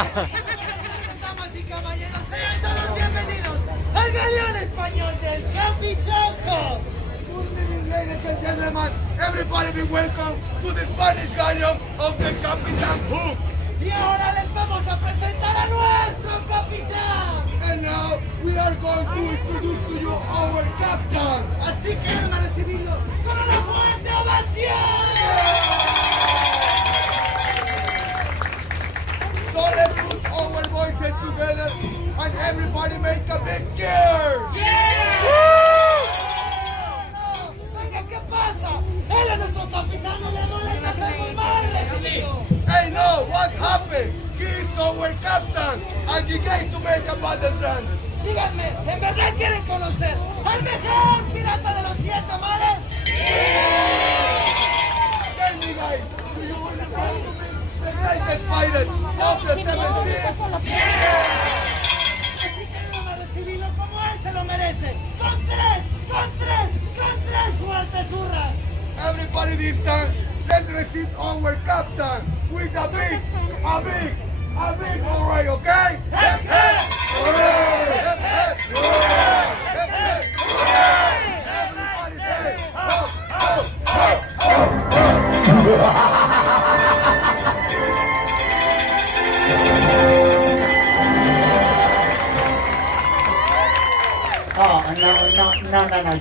Damas y caballeros, sean todos bienvenidos al galeón español del Captain Jack Sparrow. Good evening, ladies and gentlemen. Everybody be welcome to the Spanish galleon of the Captain Hook. Y ahora les vamos a presentar a nuestro capitán. And now we are going to introduce to you our captain. Así que vamos a recibirlo con una fuerte ovación. So let's put our voices together and everybody make a big cheer. Venga, ¿qué pasa? Él es nuestro capitán, no le molesta ser muy mal recibido. Hey, no, what happened? He is our captain and he came to make a battle dance. Díganme, ¿en verdad quieren conocer al mejor pirata de los 7 mares? Tell me, guys, do you want to be the greatest pirate of the 7 seas? Así que vamos a recibirlo como él se lo merece. Con tres fuertes hurras. Everybody this time, let's receive our captain with a big hooray, okay? Hip, hip, hooray! Hip, hip, hooray! Hip, hip, hooray! Everybody say, ho, ho, ho, ho! Oh, no.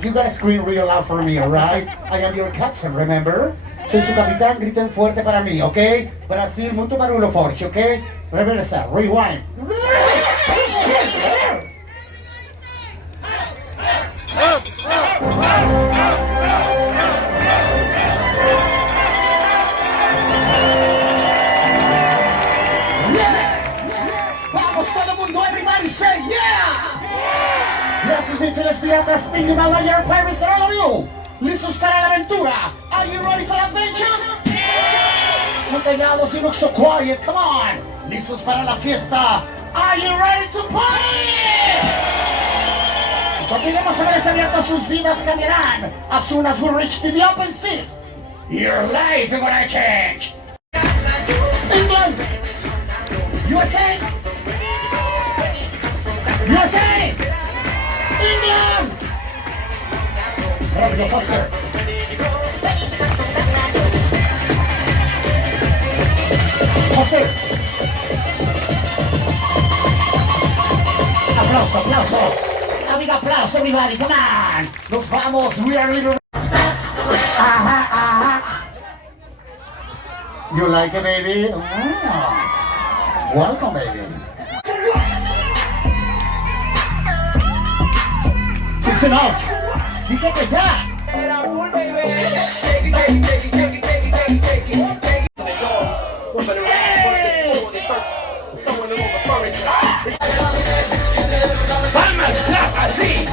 You gotta scream real loud for me, alright? I am your captain, remember? Soy su capitán, griten fuerte para mí, ¿ok? Brasil, muito barulho forte, ¿ok? Reversa, rewind. Vamos todo mundo, everybody say yeah! Gracias, mis piratas, Team Himalaya Pirates, all of you. ¿Listos para la aventura? Are you ready for adventure? Muy callados y look so quiet, come on. ¿Listos para la fiesta? Are you ready to party? Continuemos a ver abiertas, sus vidas cambiarán. As soon as we reach the open seas, your life is gonna change. England, USA, USA, England. Rápido, faster. Faster. Aplauso. A big applause, everybody, come on. Nos vamos, we are leaving. Ajá. You like it, baby? Welcome, baby. It's enough. Fíjate ya. Palmas, clap, así.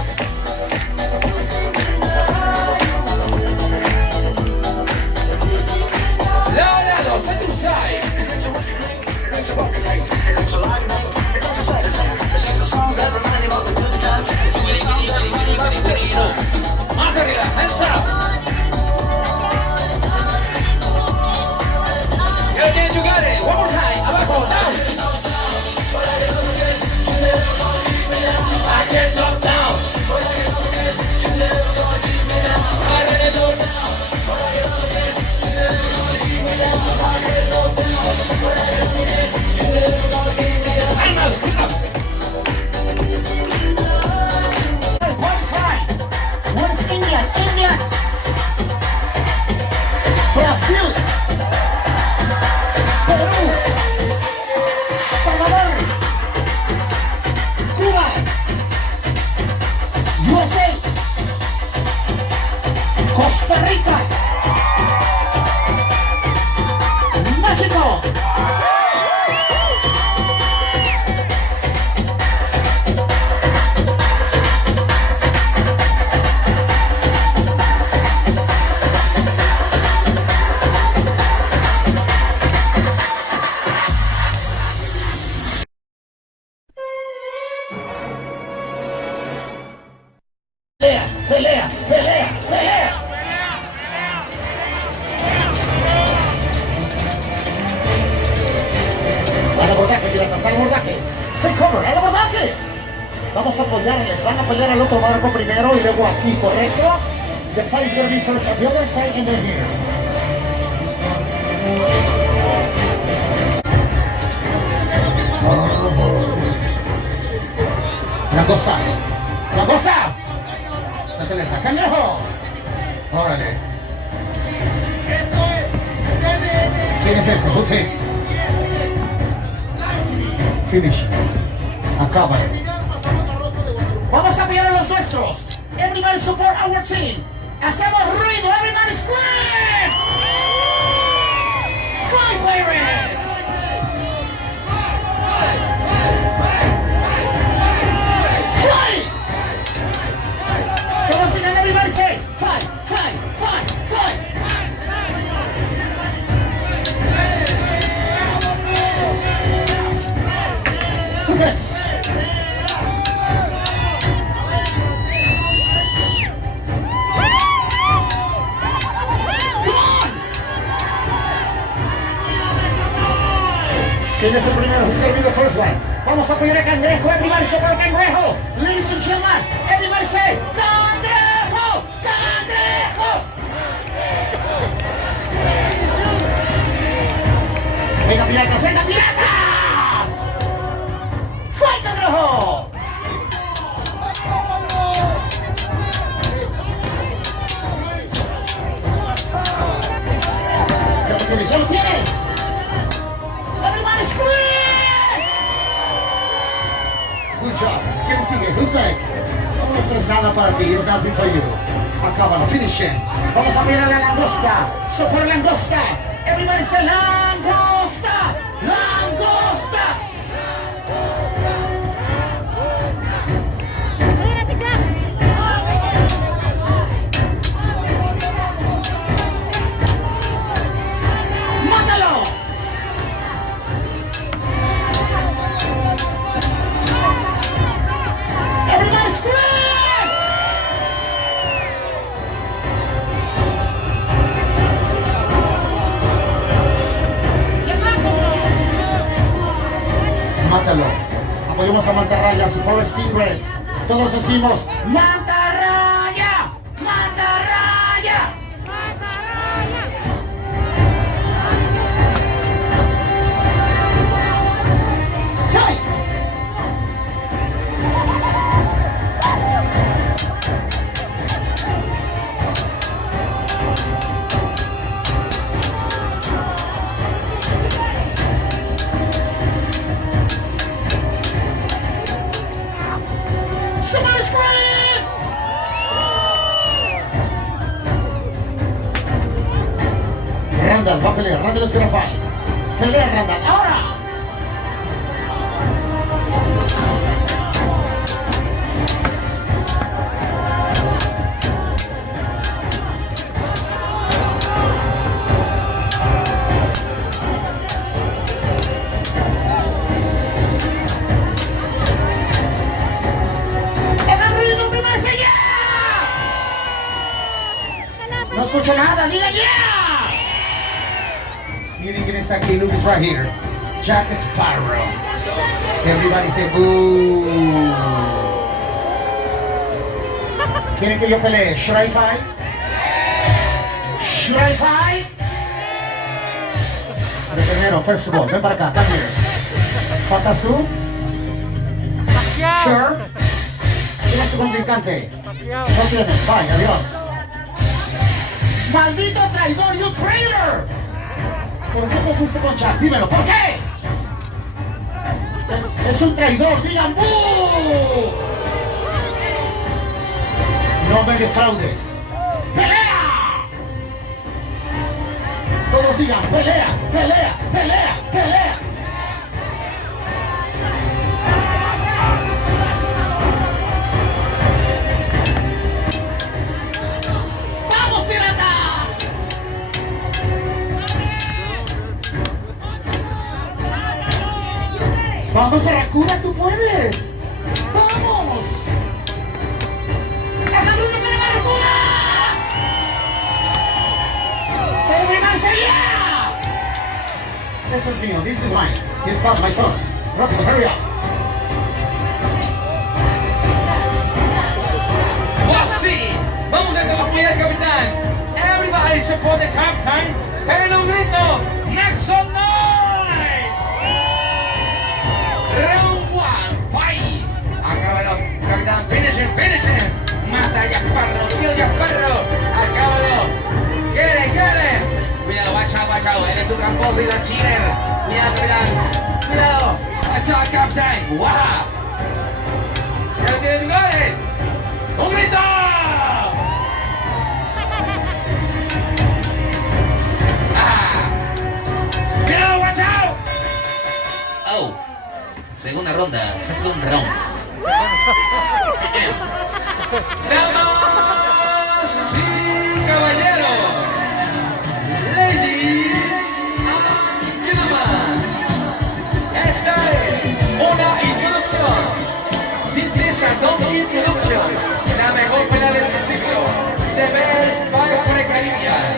Lado, set aside. Más arriba, hands up. Again, you got it. One more time. Abajo, down. I can't look down. Palmas, clap. One time. Where's England? Brazil. Peru. cover, el abordaje. Vamos a apoyarles, van a apoyar al otro barco primero y luego aquí, ¿correcto? The fight is going to be first at the other side and then here. Langosta. Langosta. Estate alerta. Cangrejo. Órale. ¿Quién es ese? José. Finish. Acábalo. Vamos a apoyar a los nuestros. Everybody support our team. Hacemos ruido. Everybody scream. Fight, Pirates. Fight. Come on, sing and everybody say fight, fight, fight, fight. Who's next? ¿Quién es el primero? Who's gonna be the first one? Vamos a apoyar a Cangrejo. Everybody support Cangrejo. Ladies and gentlemen, everybody say Cangrejo, Cangrejo. Venga piratas, venga piratas. Fight Cangrejo. Ya lo tienes, ya lo tienes. Good job. ¿Quién sigue? Who's next? No, eso es nada para ti. It's nothing for you. Acábalo. Finish him. Vamos a mirar la langosta. Support langosta. Everybody say langosta. Langosta. ¡Mátalo! Everybody scream! Mátalo. Apoyemos a Mantarraya, su pobre Stingrays. Todos decimos ¡Mantarraya! ¡Mantarraya! ¡Fight! Somebody scream! Randall va a pelear, Randall es gonna fight. Pelea Randall, ahora. No escucho nada, diga yeah. Miren quién está aquí, look is right here. Jack Sparrow. Everybody say boo. ¿Quieren que yo pelee? Should I fight? Should I fight? Primero, first of all, ven para acá, come here. ¿Faltas tú? Sure. ¿Quién es tu contrincante? No tienes, bye, adiós. ¡Maldito traidor, you traitor! ¿Por qué te fuiste con Jack? Dímelo, ¿por qué? Es un traidor, digan ¡bú! No me defraudes. ¡Pelea! Todos digan pelea, pelea, pelea, pelea. ¡Vamos, Barracuda, tú puedes! ¡Vamos! ¡Hagan ruido para Barracuda! ¡Everybody say yeah! This is mío, this is mine. This is my son. Rocky, hurry up. Así. Vamos a apoyar al capitán. Everybody support the captain. Pero un grito. Make some noise. Round 1, fight. Acábalo, capitán. Finish him. Mata a Jack Sparrow. Kill Jack Sparrow. Acábalo. Get it. Cuidado, watch out. Eres un tramposo y un cheater. Cuidado. Watch out, captain. Wow. Ya tienes goles. ¡Un grito! ¡Cuidado, watch out! Oh, segunda ronda, second round. Damas y caballeros, ladies and gentlemen, esta es una introducción. This is a donkey introduction. La mejor pelea del siglo. The best fight for the Caribbean.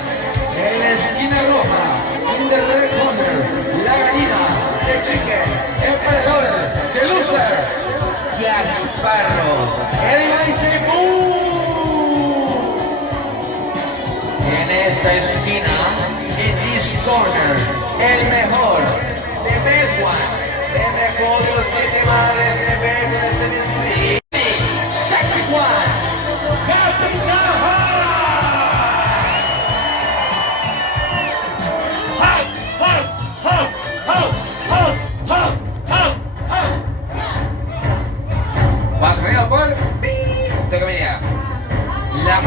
En la esquina roja, in the red corner, la gallina, the chicken, el perdedor, the loser, Jack Sparrow. Everybody say boo. En esta esquina, in this corner, el mejor, the best one, el mejor de los 7 mares, the best de the 7 seas. Sexy one, Captain Jack. Vamos a ir por de comida. La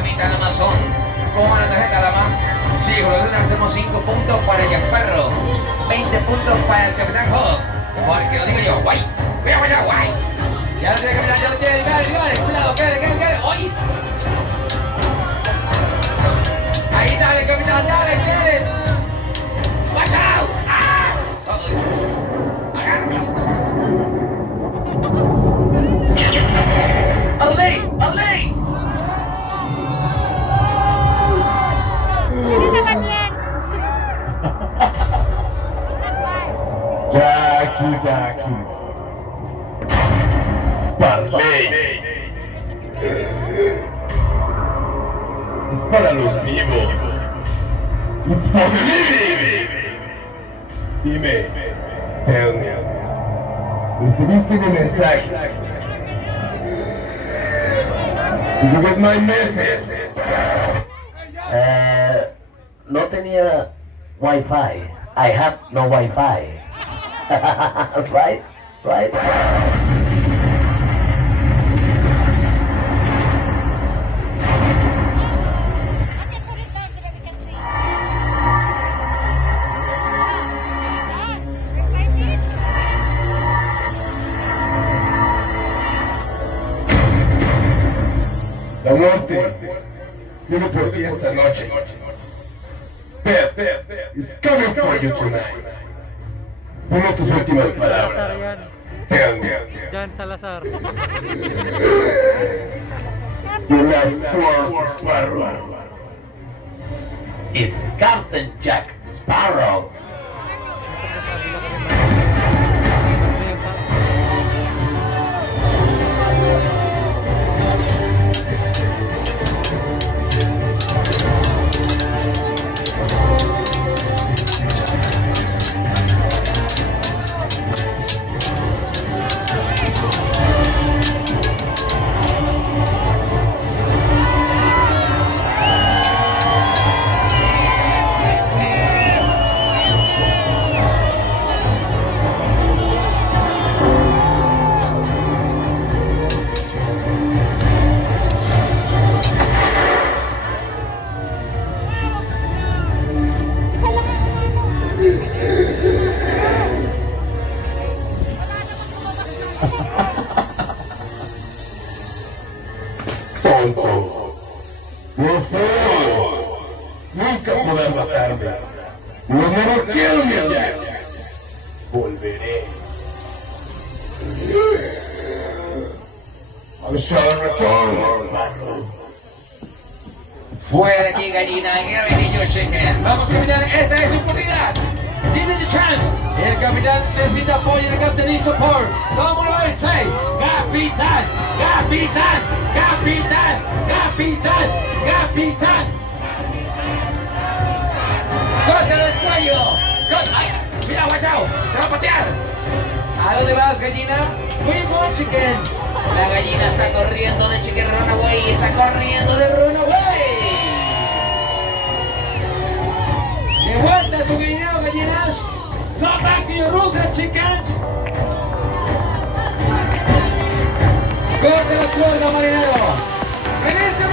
mitad del Amazon. Con la tarjeta Lama. Sí, con lo que tenemos 5 puntos para el Jack Sparrow, 20 puntos para el Capitán Hawk. Porque lo digo yo, guay. Cuidado, guay. Ya lo tiene Capitán, ya lo tiene. Dale. Cuidado, quede. ¡Oye! Ahí dale, Capitán, dale. Watch out. ¡Olé! Jackie. Parley. Es para los vivos. It's for the living. Dime, tell me, ¿recibiste mi mensaje? Did you get my message? No tenía Wi-Fi. I have no Wi-Fi. Right? La muerte viene por ti esta noche. Death is coming for you tonight. Dime tus últimas palabras. Tell me. Jan Salazar. Your last words, Sparrow. It's Captain Jack Sparrow. Por favor, nunca podrás matarme. No me kill me, Jack. Volveré. I shall return. Fuera de aquí, gallina, get ready, your chicken. Vamos a terminar, esta es mi oportunidad. This is the chance. El capitán necesita apoyo del Captain y support. ¿Cómo lo dice? Capitán, capitán, capitán, capitán, capitán. ¡Corta del cuello! ¡Ay! ¡Mira, guachao! ¡Te va a patear! ¿A dónde vas, gallina? Where you going, chicken? La gallina está corriendo de chicken runaway. Está corriendo de runaway. ¡De vuelta a su gallinero, gallinas! ¡Go back to your roost, chickens! ¡Corte la cuerda, marinero! ¡Veniste,